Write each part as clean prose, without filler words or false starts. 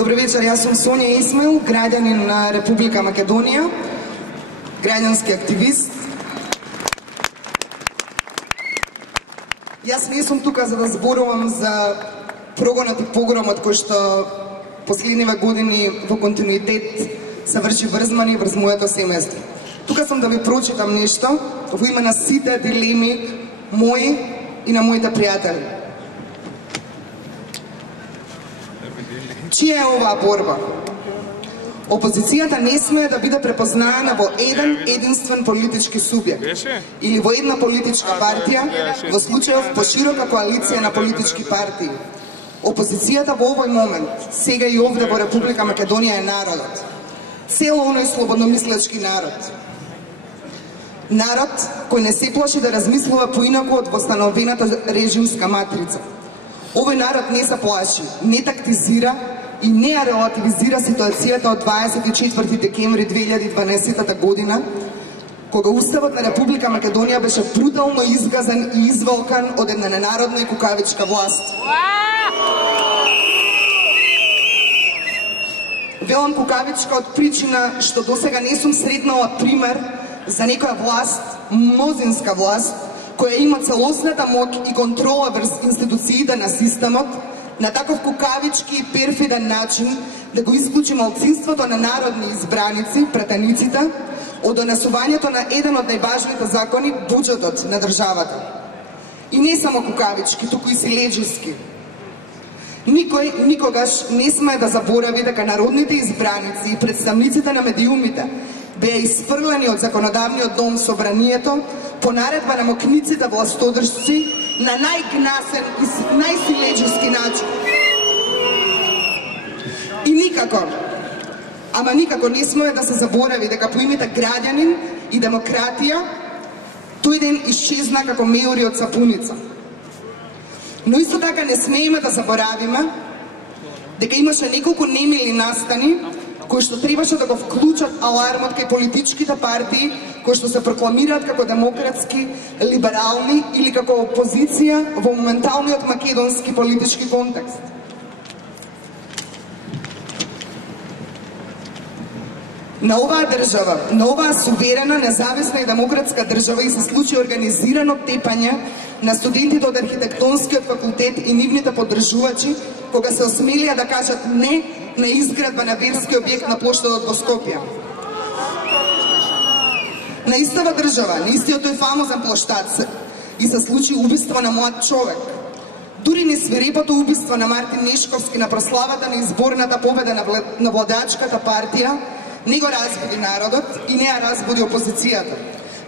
Добро вечер, јас сум Сонја Исмаил, граѓанин на Република Македонија, граѓански активист. Јас не сум тука за да зборувам за прогонот и погромот кој што последниве години во континуитет се врши врз мене и врз моето семејство. Тука сум да ви прочитам нешто во име на сите дилеми мои и на моите пријатели. Чија е оваа борба? Опозицијата не смее да биде препознаена во еден единствен политички субјект или во една политичка партија, во случајов поширока коалиција на политички партии. Опозицијата во овој момент, сега и овде во Република Македонија е народот. Цел оној слободномислечки народ. Народ кој не се плаши да размислува поинаку од восстановената режимска матрица. Овој народ не се плаши, не тактизира и не релативизира ситуацијата од 24 декември 2012 година, кога Уставот на Република Македонија беше брутално изгазен и извалкан од една ненародна и кукавичка власт. Велам кукавичка од причина што досега не сум сретнала пример за некоја власт, мнозинска власт, која има целосната моќ и контрола врз институциите на системот, на таков кукавички и перфиден начин да го исклучи малцинството на народни избраници, пратениците, од донесувањето на еден од најважните закони, буџетот на државата. И не само кукавички, туку и силеџиски. Никој никогаш не смее да заборави дека народните избраници и представниците на медиумите беа испрлени од законодавниот дом Собранието по наредба на мокниците властодржци на најгнасен и најсилеџиски начин. И никако, ама никако не смее да се заборави дека по името граѓанин и демократија тој ден исчезна како меури од сапуница. Но исто така не смееме да заборавиме дека имаше неколку немили настани кои што требаше да го вклучат алармот кај политичките партии кои што се прокламираат како демократски, либерални или како опозиција во моменталниот македонски политички контекст. На оваа држава, на оваа суверена, независна и демократска држава и се случи организирано тепање на студентите од архитектонскиот факултет и нивните поддржувачи кога се осмелија да кажат не на изградба на верски објект на плоштадот во Скопје. На истава држава, на истиот тој фамозен плоштад и се случи убиство на млад човек. Дури не свирепото убиство на Мартин Нешковски на прославата на изборната победа на владачката партија не го разбуди народот и не ја разбуди опозицијата.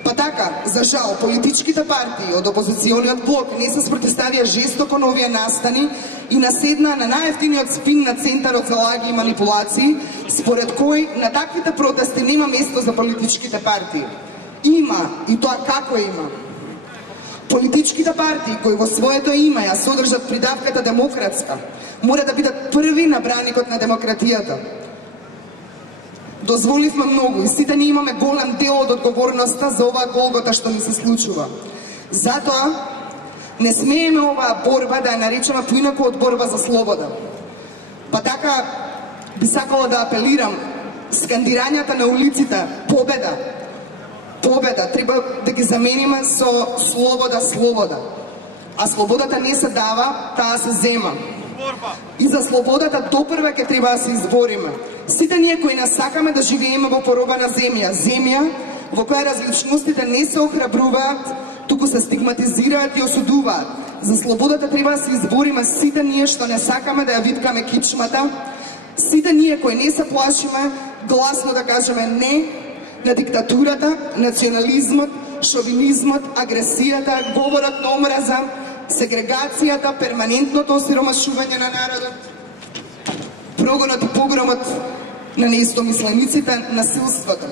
Па така, за жал, политичките партии од опозициониот блок не се спротиставија жестоко на овие настани и наседна на најевтиниот спин на центарот за лаги и манипулации, според кој на таквите протести нема место за политичките партии. Има, и тоа како има. Политичките партии кои во своето име ја содржат придавката демократска, мора да бидат први на браникот на демократијата. Дозволивме многу и сите ние имаме голем дел од одговорноста за оваа голгота што ни се случува. Затоа не смееме оваа борба да ја наречеме поинаку од борба за слобода. Па така би сакала да апелирам скандирањата на улиците победа, победа треба да ги замениме со слобода, слобода. А слободата не се дава, таа се зема. И за слободата допрва ќе треба да се избориме. Сите ние кои не сакаме да живееме во поробена земја, земја во која различностите не се охрабруваат, туку се стигматизираат и осудуваат. За слободата треба да се избориме сите ние што не сакаме да ја виткаме кичмата, сите ние кои не се плашиме гласно да кажеме не на диктатурата, национализмот, шовинизмот, агресијата, говорот на омраза, сегрегацијата, перманентното осиромашување на народот, прогонот и погромот на неистомислениците, насилството.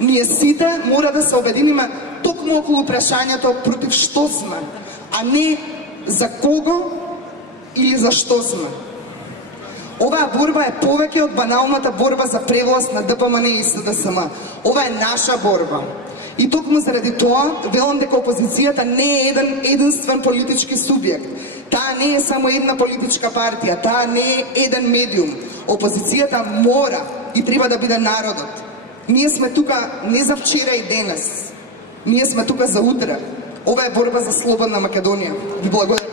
Ние сите мора да се обединиме токму околу прашањето против што сме, а не за кого или за што сме. Оваа борба е повеќе од баналната борба за превласт на ДПМН и СДСМ. Ова е наша борба. И токму заради тоа велам дека опозицијата не е еден единствен политички субјект. Таа не е само една политичка партија, таа не е еден медиум. Опозицијата мора и треба да биде народот. Ние сме тука не за вчера и денес. Ние сме тука за утре. Ова е борба за слободна Македонија. Ви благодарам.